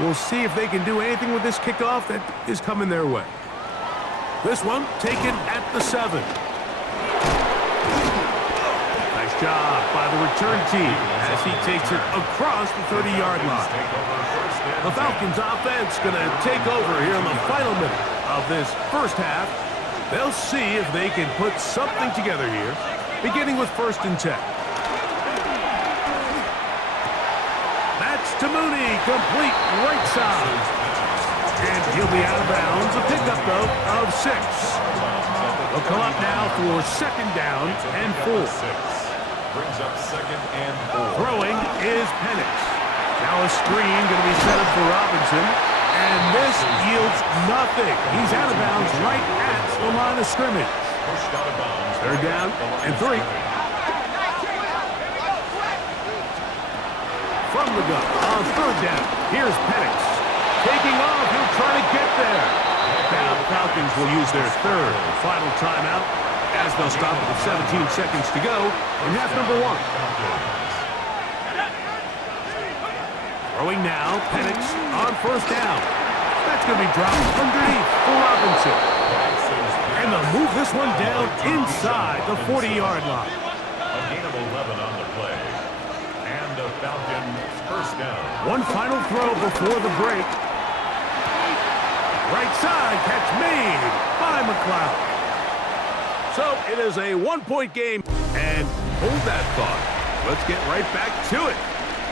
We'll see if they can do anything with this kickoff that is coming their way. This one taken at the 7. Nice job by the return team as he takes it across the 30-yard line. The Falcons offense going to take over here in the final minute of this first half. They'll see if they can put something together here, beginning with 1st and 10. That's to Mooney, complete right side. And he'll be out of bounds. A pickup, though, of 6. They'll come up now for 2nd down and 4. Brings up 2nd and 4. Throwing is Penix. Now a screen going to be set up for Robinson. And this yields nothing. He's out of bounds right at the line of scrimmage. Pushed out of bounds. 3rd down and 3. From the gun on 3rd down. Here's Penix. Taking off. He'll try to get there. Now the Falcons will use their 3rd and final timeout as they'll stop with 17 seconds to go in half number 1. Throwing now, Penix on 1st down. That's going to be dropped underneath for Robinson. And they'll move this one down inside the 40-yard line. A gain of 11 on the play. And the Falcons 1st down. One final throw before the break. Right side, catch made by McLeod. So it is a 1-point game. And hold that thought. Let's get right back to it.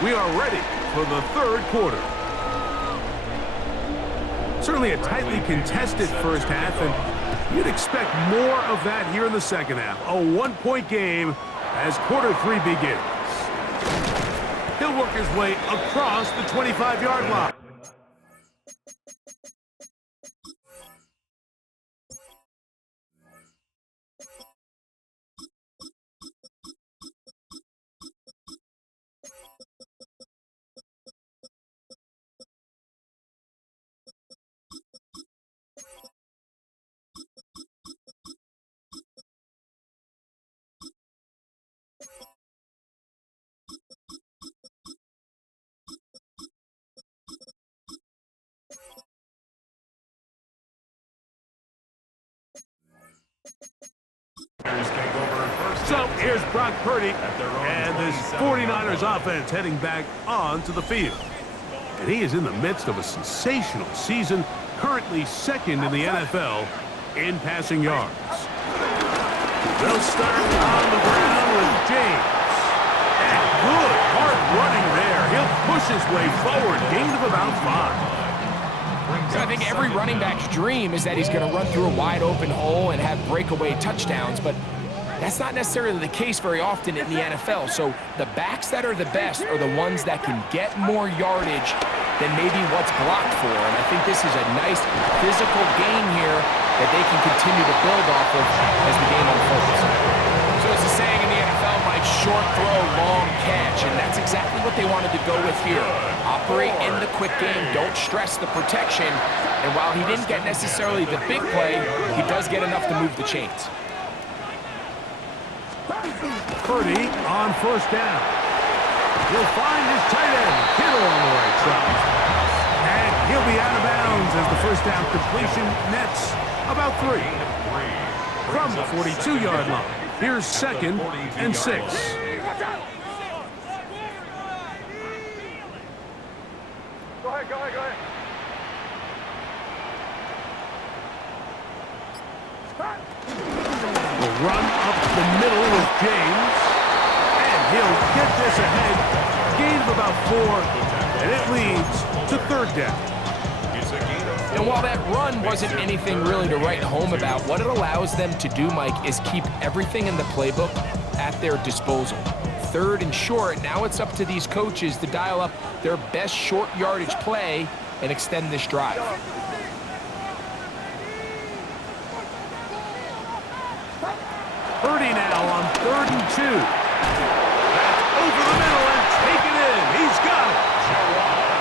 We are ready for the 3rd quarter. Certainly a tightly contested first half, and you'd expect more of that here in the 2nd half. A 1-point game as quarter 3 begins. He'll work his way across the 25-yard line. So here's Brock Purdy, and this 49ers offense heading back onto the field. And he is in the midst of a sensational season, currently 2nd in the NFL in passing yards. They'll start on the ground with James. And good, hard running there. He'll push his way forward, gain of about 5. So I think every running back's dream is that he's going to run through a wide open hole and have breakaway touchdowns, but that's not necessarily the case very often in the NFL. So the backs that are the best are the ones that can get more yardage than maybe what's blocked for. And I think this is a nice physical game here that they can continue to build off of as the game unfolds. So it's a saying in the NFL, Mike, short throw, long catch, and that's exactly what they wanted to go with here. Operate in the quick game, don't stress the protection, and while he didn't get necessarily the big play, he does get enough to move the chains. Purdy on 1st down. He'll find his tight end, Kittle on the right side. And he'll be out of bounds as the 1st down completion nets about 3. From the 42-yard line, here's 2nd and 6. Go ahead. Will run up the middle with James. And he'll get this ahead. Gain of about 4. And it leads to 3rd down. And while that run wasn't anything really to write home about, what it allows them to do, Mike, is keep everything in the playbook at their disposal. 3rd and short, now it's up to these coaches to dial up their best short yardage play and extend this drive. Purdy now on 3rd and 2. That's over the middle and taken in. He's got it.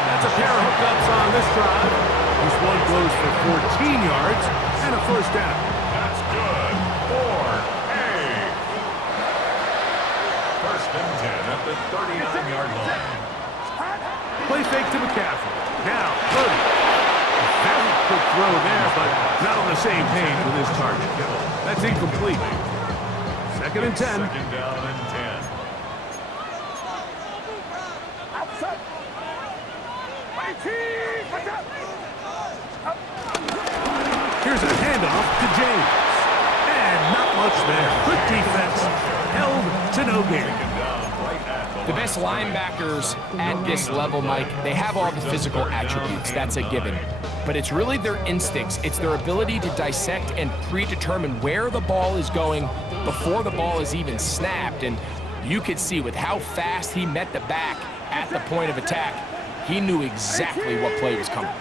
That's a pair of hookups on this drive. This one goes for 14 yards and a 1st down. That's good for a 1st and 10 at the 39-yard line. Play fake to McCaffrey. Now same page with his target. That's incomplete. Second and 10. Second down and 10. Here's a handoff to James. And not much there. Good defense. Held to no gain. The best linebackers at this level, Mike, they have all the physical attributes. That's a given. But it's really their instincts. It's their ability to dissect and predetermine where the ball is going before the ball is even snapped. And you could see with how fast he met the back at the point of attack, he knew exactly what play was coming.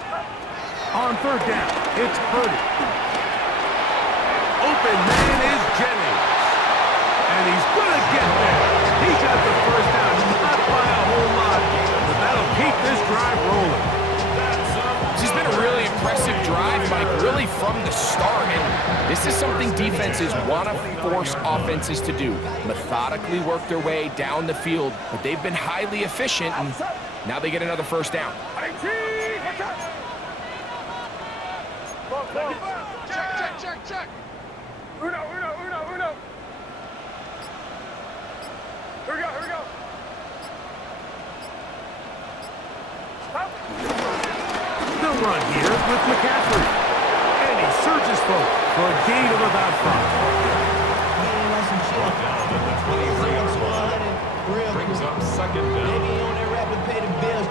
On third down, it's Purdy. Open man is Jennings. And he's going to get there. He got the first down, not by a whole lot, but that'll keep this drive rolling. This has been a really impressive drive, Mike, really from the start. And this is something defenses want to force offenses to do. Methodically work their way down the field, but they've been highly efficient, and now they get another first down. Check. Uno. Here we go. They'll run here with McCaffrey. And he surges forward for a gain of about 5. Brought down at the 23-yard line. Brings up second down. Maybe on that rapid pay the bills.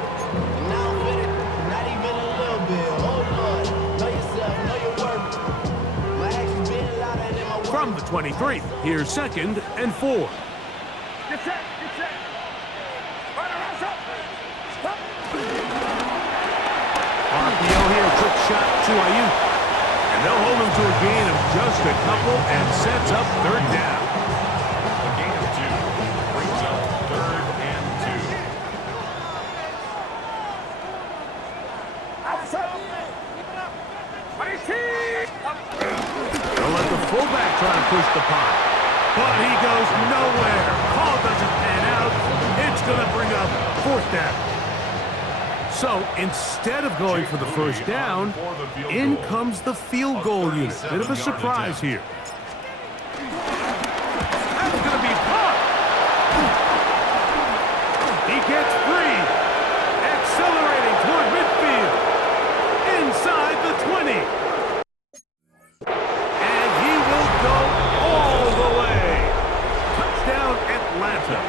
Now I'm with it. Not even a little bit. Oh, Lord. Know yourself. Know your worth. My actions being louder than my words. From the 23, here's second and 4. Get set. RPO here, quick shot to Ayuk. And they'll hold him to a gain of just a couple and sets up third down. A gain of 2 brings up third and 2. They'll let the fullback try to push the pile. But he goes nowhere. Call doesn't pan out. It's going to bring up fourth down. So instead of going for the first down, in comes the field goal unit. Bit of a surprise here. That's going to be blocked. He gets free. Accelerating toward midfield. Inside the 20. And he will go all the way. Touchdown Atlanta.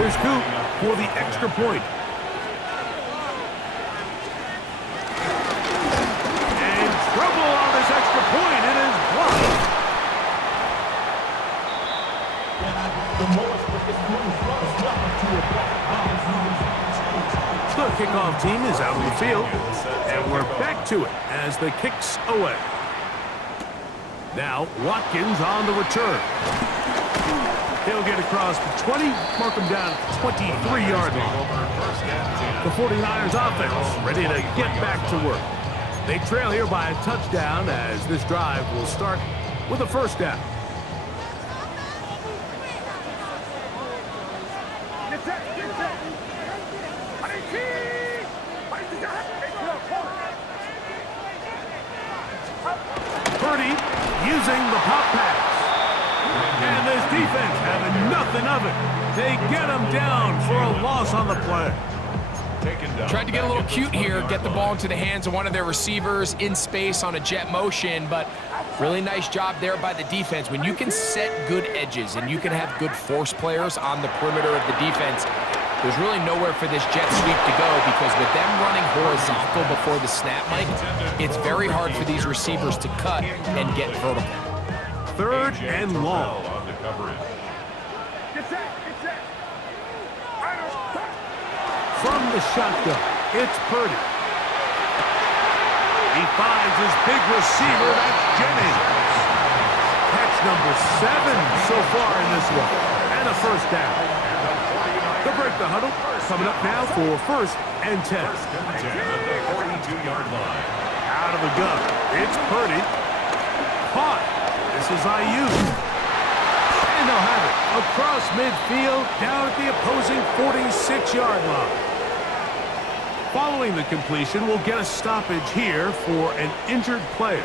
Here's Coop for the extra point. Trouble on this extra point. It is blocked. The kickoff team is out on the field, and we're back to it as the kick's away. Now Watkins on the return. He'll get across the 20, mark him down at the 23-yard line. The 49ers offense ready to get back to work. They trail here by a touchdown as this drive will start with a first down. Purdy using the pop pass. And this defense having nothing of it. They get him down for a loss on the play. Tried to get a little cute here, get the ball into the hands of one of their receivers in space on a jet motion, but really nice job there by the defense. When you can set good edges and you can have good force players on the perimeter of the defense, there's really nowhere for this jet sweep to go because with them running horizontal before the snap, Mike, it's very hard for these receivers to cut and get vertical. Third and long. On the coverage. From the shotgun, it's Purdy. He finds his big receiver, that's Jennings. Catch number 7 so far in this one, and a first down. They'll break the huddle, coming up now for first and 10. First and 10 at the 42-yard line. Out of the gun, it's Purdy. Caught. This is Ayuk. And they'll have it across midfield, down at the opposing 46-yard line. Following the completion, we'll get a stoppage here for an injured player.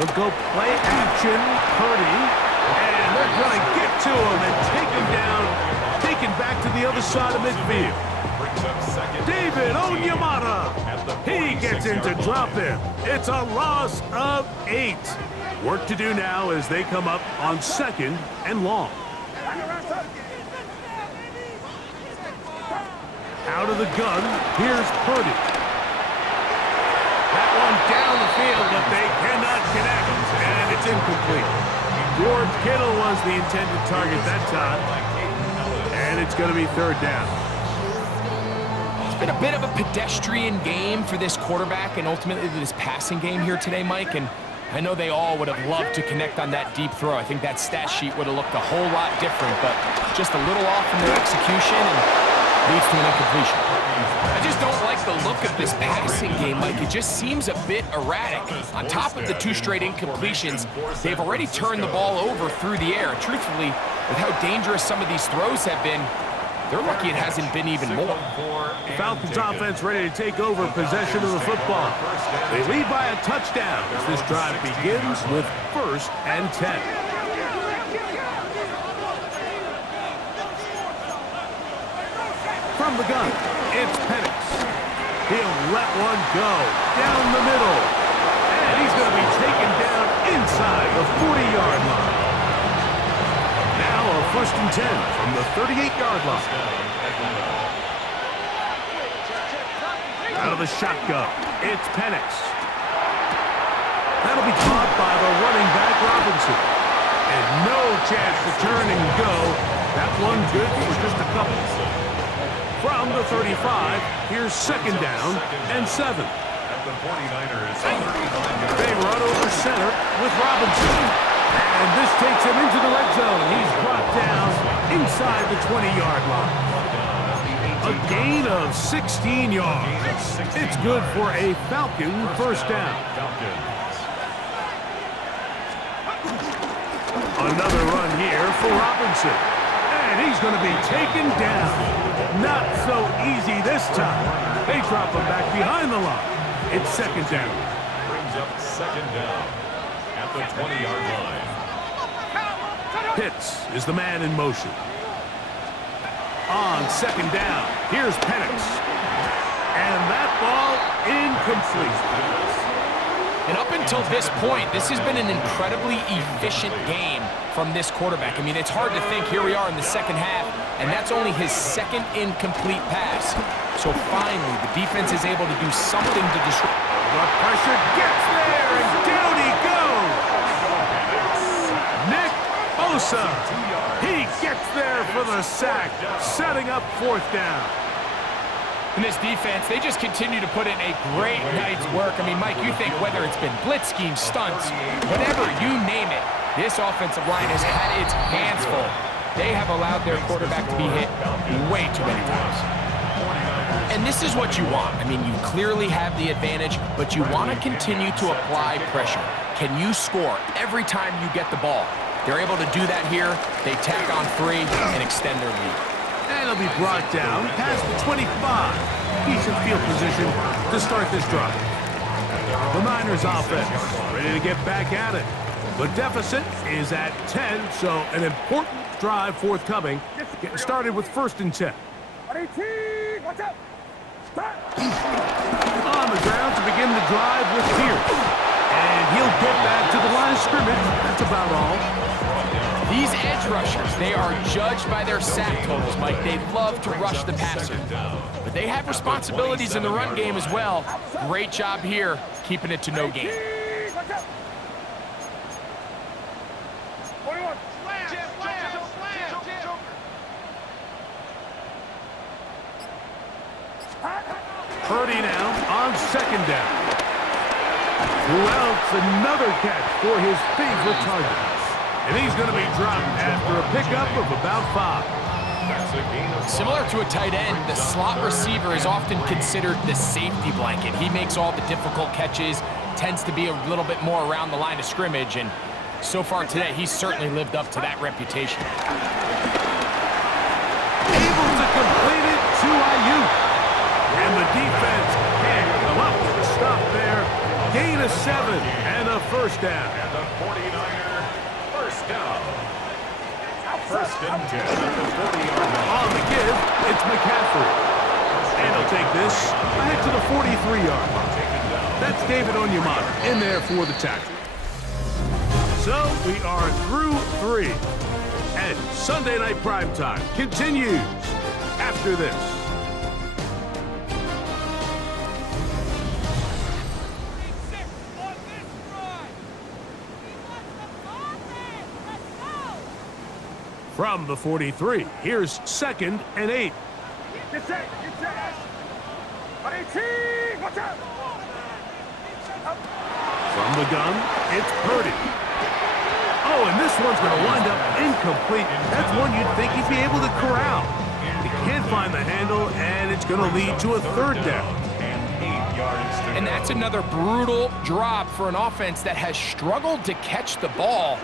He'll go play action, Purdy, and they're going to get to him and take him down, taken back to the other side of midfield. David Onyemata, he gets in to drop him. It's a loss of 8. Work to do now as they come up on 2nd and long. Out of the gun, here's Purdy. That one down the field, but they cannot connect, and it's incomplete. George Kittle was the intended target that time, and it's going to be 3rd down. Been a bit of a pedestrian game for this quarterback and ultimately this passing game here today, Mike, and I know they all would have loved to connect on that deep throw. I think that stat sheet would have looked a whole lot different, but just a little off in their execution and leads to an incompletion. I just don't like the look of this passing game, Mike. It just seems a bit erratic. On top of the 2 straight incompletions, they've already turned the ball over through the air. Truthfully, with how dangerous some of these throws have been, they're lucky it hasn't been even more. Falcons offense ready to take over possession of the football. They lead by a touchdown as this drive begins with 1st and 10. From the gun, it's Penix. He'll let one go down the middle. And he's going to be taken down inside the 40-yard line. Now a 1st and 10 from the 38-yard line. Out of the shotgun, it's Penix. That'll be caught by the running back Robinson. And no chance to turn and go. That one good for just a couple. From the 35, here's 2nd down and 7. They run over center with Robinson. And this takes him into the red zone. He's brought down inside the 20-yard line. A gain of 16 yards. It's good for a Falcon 1st down. Another run here for Robinson. And he's going to be taken down. Not so easy this time. They drop him back behind the line. It's 2nd down. Brings up 2nd down at the 20-yard line. Pitts is the man in motion. On 2nd down, here's Penix. And that ball incomplete. And up until this point, this has been an incredibly efficient game from this quarterback. I mean, it's hard to think here we are in the 2nd half, and that's only his 2nd incomplete pass. So finally, the defense is able to do something to disrupt. The pressure gets there, and down he goes. Nick Bosa. He gets there for the sack, setting up 4th down. In this defense, they just continue to put in a great night's work. I mean, Mike, you think whether it's been blitz schemes, stunts, whatever you name it, this offensive line has had its hands full. They have allowed their quarterback to be hit way too many times. And this is what you want. I mean, you clearly have the advantage, but you want to continue to apply pressure. Can you score every time you get the ball? They're able to do that here. They tack on 3 and extend their lead. And he'll be brought down past the 25. Decent field position to start this drive. The Niners offense ready to get back at it. The deficit is at 10, so an important drive forthcoming. Getting started with 1st and 10. Watch out! On the ground to begin the drive with Pierce. And he'll get back to the line of scrimmage. That's about all. These edge rushers, they are judged by their sack totals, Mike. They love to rush the passer. But they have responsibilities in the run game as well. Great job here, keeping it to no gain. Watch out! 41. Purdy now on 2nd down. Who else? Another catch for his favorite target. And he's going to be dropped after a pickup of about 5. Similar to a tight end, the slot receiver is often considered the safety blanket. He makes all the difficult catches, tends to be a little bit more around the line of scrimmage, and so far today, he's certainly lived up to that reputation. Able to complete it to Ayuk. And the defense can't come up with a stop there. gain of 7 and a first down. And the 49er first down. First and 10 at the 40-yard line. On the give, it's McCaffrey. And he'll take this ahead to the 43-yard line. That's David Onyemata in there for the tackle. So we are through 3. And Sunday Night Primetime continues after this. From the 43, here's 2nd and 8. Get set. Get set. 18. Watch out. From the gun, it's Purdy. Oh, and this one's going to wind up incomplete. That's one you'd think he'd be able to corral. He can't find the handle, and it's going to lead to a 3rd down. And that's another brutal drop for an offense that has struggled to catch the ball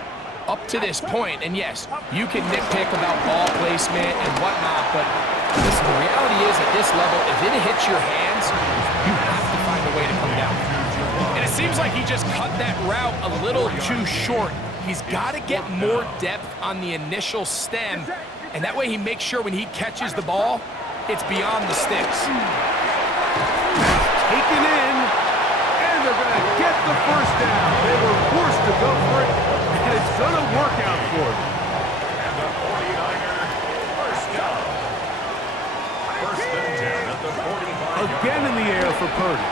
up to this point. And yes, you can nitpick about ball placement and whatnot, but listen, the reality is at this level, if it hits your hands, you have to find a way to come down. And it seems like he just cut that route a little too short. He's got to get more depth on the initial stem, and that way he makes sure when he catches the ball, it's beyond the sticks. Taken in, and they're going to get the first down. They were forced to go for it, and it's going to work out for them. And the 49er first down. First and 10 at the 45. Again in the air for Purdy.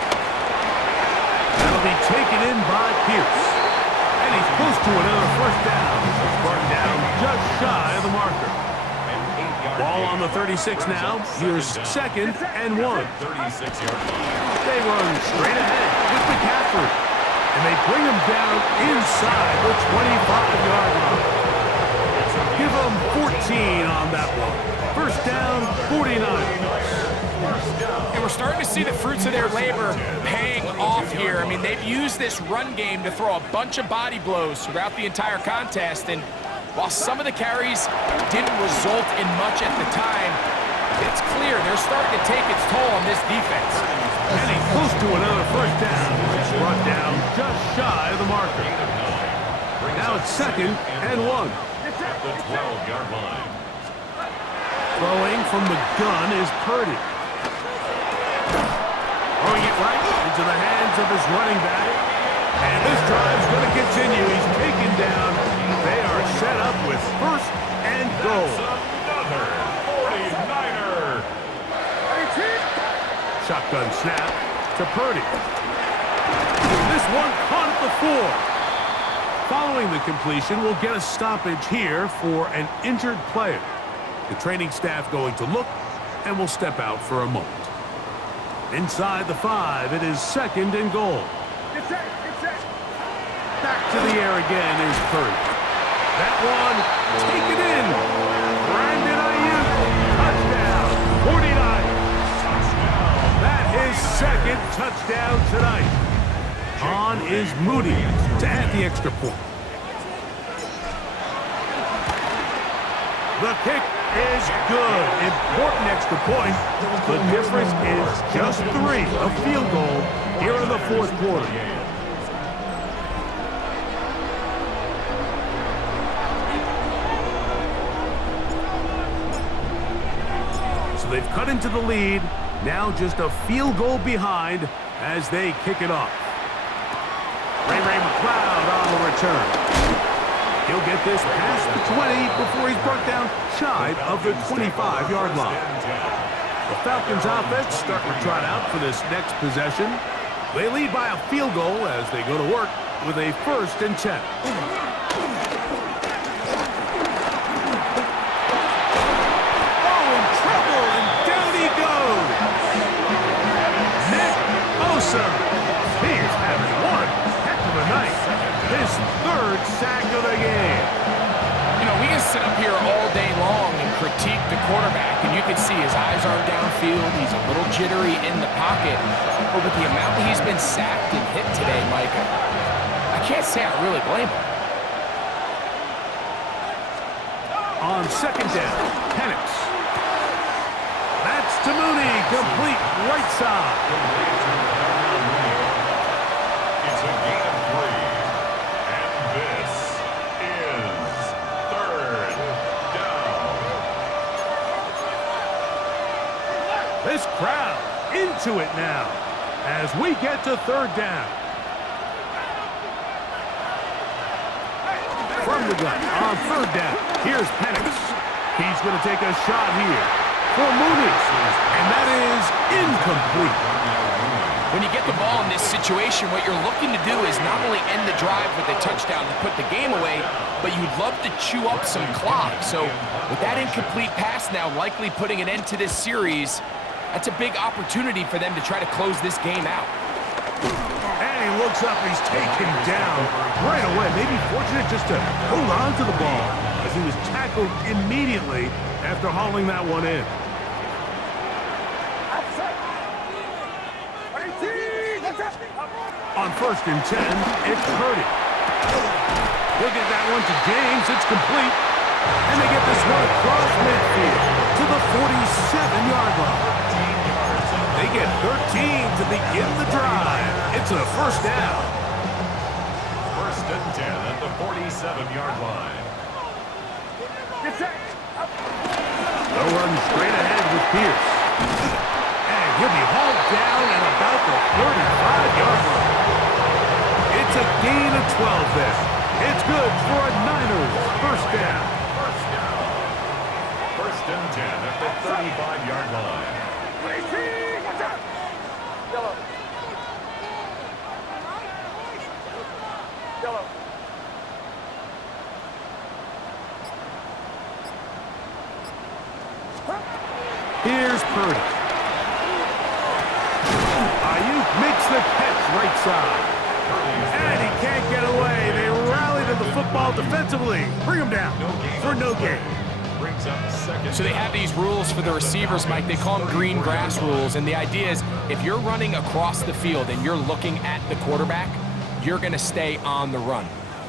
That'll be taken in by Pierce. And he's close to another first down. He's brought down just shy of the marker. Ball on the 36 now. Here's 2nd and 1. 36-yard line. They run straight ahead with McCaffrey. And they bring him down inside the 25-yard line. Give them 14 on that one. First down, 49ers. And we're starting to see the fruits of their labor paying off here. I mean, they've used this run game to throw a bunch of body blows throughout the entire contest. And while some of the carries didn't result in much at the time, it's clear they're starting to take its toll on this defense. And he's close to another first down. He's brought down just shy of the marker. Now it's 2nd and 1. At the 12-yard line. Throwing from the gun is Purdy. Throwing it right into the hands of his running back. And this drive's going to continue. He's taken down. They are set up with 1st and goal. Another 49er. Shotgun snap to Purdy. This one caught at the 4. Following the completion, we'll get a stoppage here for an injured player. The training staff going to look, and will step out for a moment. Inside the 5, it is 2nd and goal. Get set. Get set. Back to the air again is Purdy. That one taken in. Brandon Ayuk, touchdown, 49ers. That is 2nd touchdown tonight. On is Moody to add the extra point. The kick is good. Important extra point. The difference is just 3. A field goal here in the 4th quarter. So they've cut into the lead. Now just a field goal behind as they kick it off. Ray McLeod on the return. He'll get this past the 20 before he's brought down shy of the 25-yard line. The Falcons offense starting to trot out for this next possession. They lead by a field goal as they go to work with a 1st and 10. Oh, in trouble, and down he goes. Nick Bosa. He's having one heck of a night. His 3rd sack of the game. You know, we can sit up here all day long and critique the quarterback, and you can see his eyes aren't downfield. He's a little jittery in the pocket. But with the amount he's been sacked and hit today, Mike, I can't say I really blame him. On 2nd down, Penix. That's to Mooney, complete right side. This crowd into it now as we get to third down. From the gun on third down, here's Penix. He's going to take a shot here for Mooney, and that is incomplete. When you get the ball in this situation, what you're looking to do is not only end the drive with a touchdown to put the game away, but you'd love to chew up some clock. So with that incomplete pass now likely putting an end to this series, that's a big opportunity for them to try to close this game out. And he looks up, he's taken down right away. Maybe fortunate just to hold on to the ball as he was tackled immediately after hauling that one in. On 1st and 10, it's Purdy. They get that one to James. It's complete. And they get this one across midfield to the 47-yard line. They get 13 to begin the drive. It's a first down. 1st and 10 at the 47-yard line. They'll run straight ahead with Pierce. And he'll be hauled down at about the 35-yard line. It's a gain of 12 there. It's good for a Niners first down. 1st and 10 at the 35-yard line. Here's Purdy. Ayuk makes the catch right side. And he can't get away. They rally to the football defensively. Bring him down for no gain. Brings up 2nd. So they have these rules for the receivers, Mike. They call them green grass rules. And the idea is if you're running across the field and you're looking at the quarterback, you're going to stay on the run.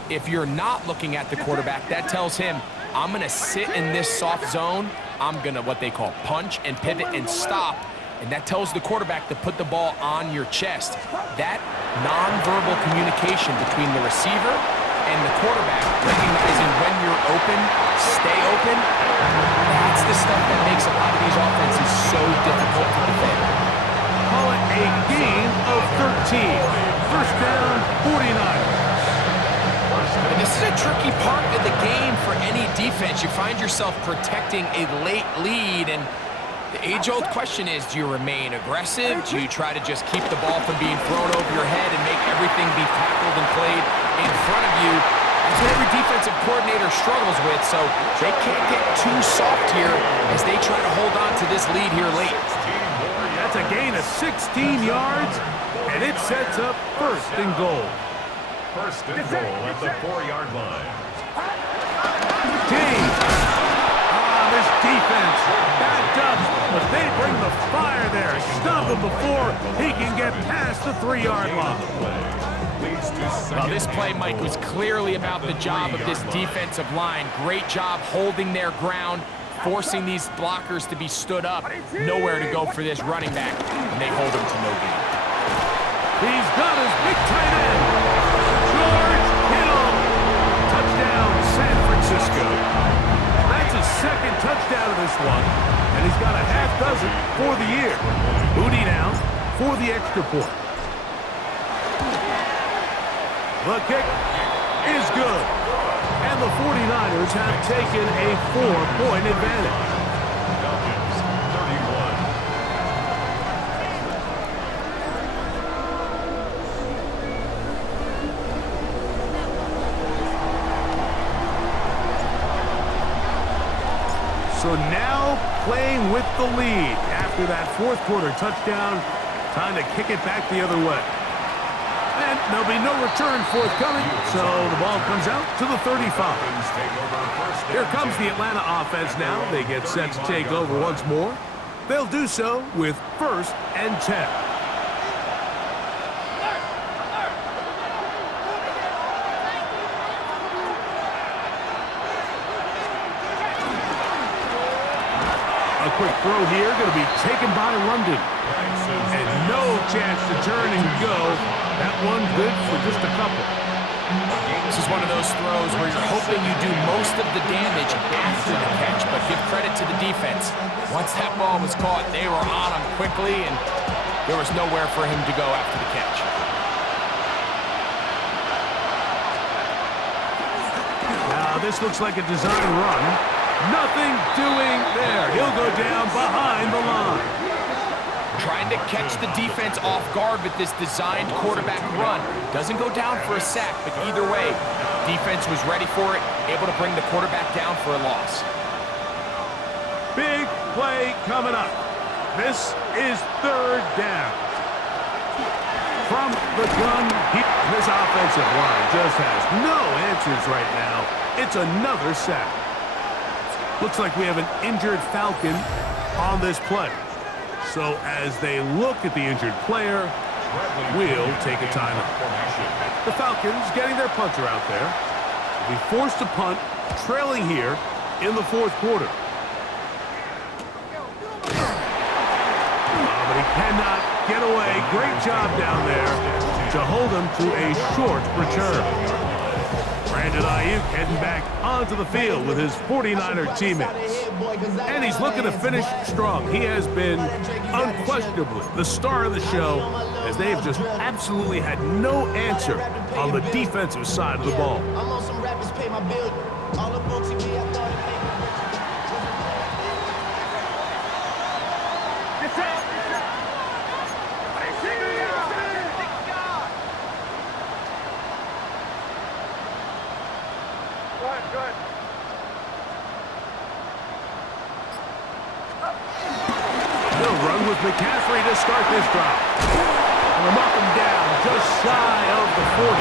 If you're not looking at the quarterback, that tells him, I'm going to sit in this soft zone. I'm going to what they call punch and pivot and stop. And that tells the quarterback to put the ball on your chest. That nonverbal communication between the receiver and the quarterback, recognizing when you're open, stay open, that's the stuff that makes a lot of these offenses so difficult to defend. Call it a gain of 13. First down, 49ers. And this is a tricky part of the game for any defense. You find yourself protecting a late lead, and the age-old question is, do you remain aggressive? Do you try to just keep the ball from being thrown over your head and make everything be tackled and played in front of you? That's what every defensive coordinator struggles with, so they can't get too soft here as they try to hold on to this lead here late. That's a gain of 16 yards, and it sets up 1st and goal. 1st and goal at the 4-yard line. James. This defense backed up, but they bring the fire there. Stop him before he can get past the 3-yard line. Well, this play, Mike, was clearly about the job of this defensive line. Great job holding their ground, forcing these blockers to be stood up. Nowhere to go for this running back, and they hold him to no gain. He's got his big tight end, George Kittle. Touchdown, San Francisco. That's his 2nd touchdown of this one, and he's got a half dozen for the year. Mooney now for the extra point. The kick is good, and the 49ers have taken a 4-point advantage. Falcons 31. So now playing with the lead after that 4th quarter touchdown. Time to kick it back the other way. And there'll be no return forthcoming, so the ball comes out to the 35. Here comes the Atlanta offense now. They get set to take over once more. They'll do so with 1st and 10. A quick throw here, going to be taken by London. And no chance to turn and go. That one good for just a couple. This is one of those throws where you're hoping you do most of the damage after the catch, but give credit to the the defense. Once that ball was caught, they were on him quickly, and there was nowhere for him to go after the catch. Now, this looks like a design run. Nothing doing there. He'll go down behind the line. Trying to catch the defense off guard with this designed quarterback run. Doesn't go down for a sack, but either way, defense was ready for it, able to bring the quarterback down for a loss. Big play coming up. This is third down. From the gun, this offensive line just has no answers right now. It's another sack. Looks like we have an injured Falcon on this play. So as they look at the injured player, we'll take a timeout. The Falcons getting their punter out there. Will be forced to punt, trailing here in the fourth quarter. But he cannot get away. Great job down there to hold him to a short return. Brandon Ayuk heading back onto the field with his 49er teammates. And he's looking to finish strong. He has been unquestionably the star of the show, as they have just absolutely had no answer on the defensive side of the ball. I'm on some rappers pay my bill. All the books he be, I thought it made They'll run with McCaffrey to start this drive. And they'll knock him down just shy of the 40.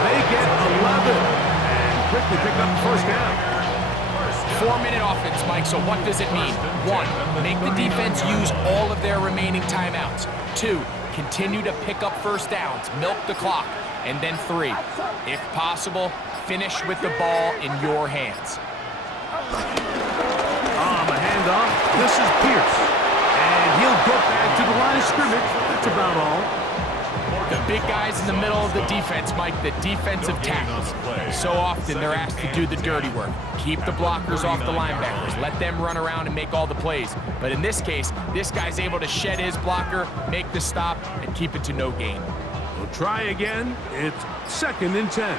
They get 11 and quickly pick up the first down. 4-minute offense, Mike, so what does it mean? 1, make the defense use all of their remaining timeouts. 2, continue to pick up first downs, milk the clock. And then 3, if possible, finish with the ball in your hands. A handoff. This is Pierce. And he'll get back to the line of scrimmage. That's about all. The big guys in the middle of the defense, Mike, the defensive tackles. So often they're asked to do the dirty work. Keep the blockers off the linebackers. Let them run around and make all the plays. But in this case, this guy's able to shed his blocker, make the stop, and keep it to no gain. We'll try again. It's 2nd and 10.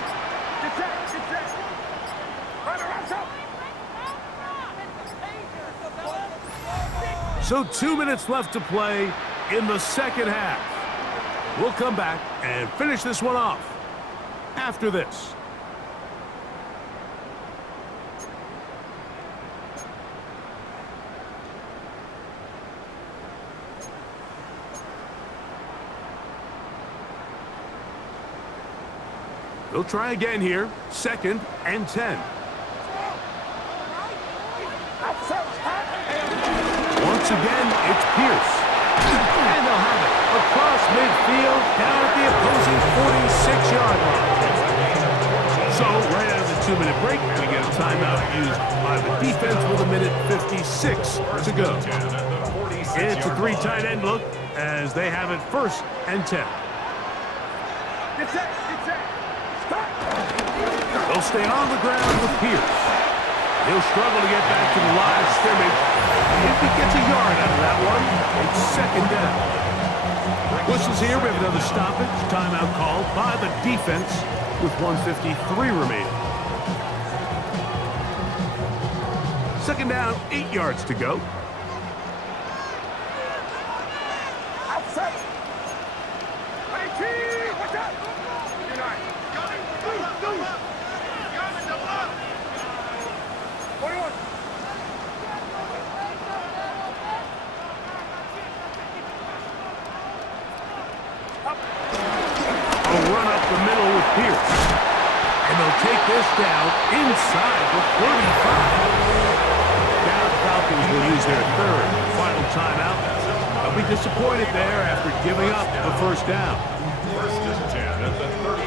So 2 minutes left to play in the second half. We'll come back and finish this one off after this. They'll try again here. 2nd and 10. Once again, it's Pierce. And they'll have it across midfield, down at the opposing 46-yard line. So, right out of the 2-minute break, we get a timeout used by the defense with 1:56 to go. It's a 3 tight end look as they have it 1st and 10. They'll stay on the ground with Pierce. He'll struggle to get back to the line of scrimmage. If he gets a yard out of that one, it's 2nd down. Whistles here. We have another stoppage. Timeout called by the defense with 1:53 remaining. 2nd down, 8 yards to go. Down inside the 35. Now the Falcons will use their 3rd and final timeout. They'll be disappointed there after giving up the first down. 1st and 10 at the 35.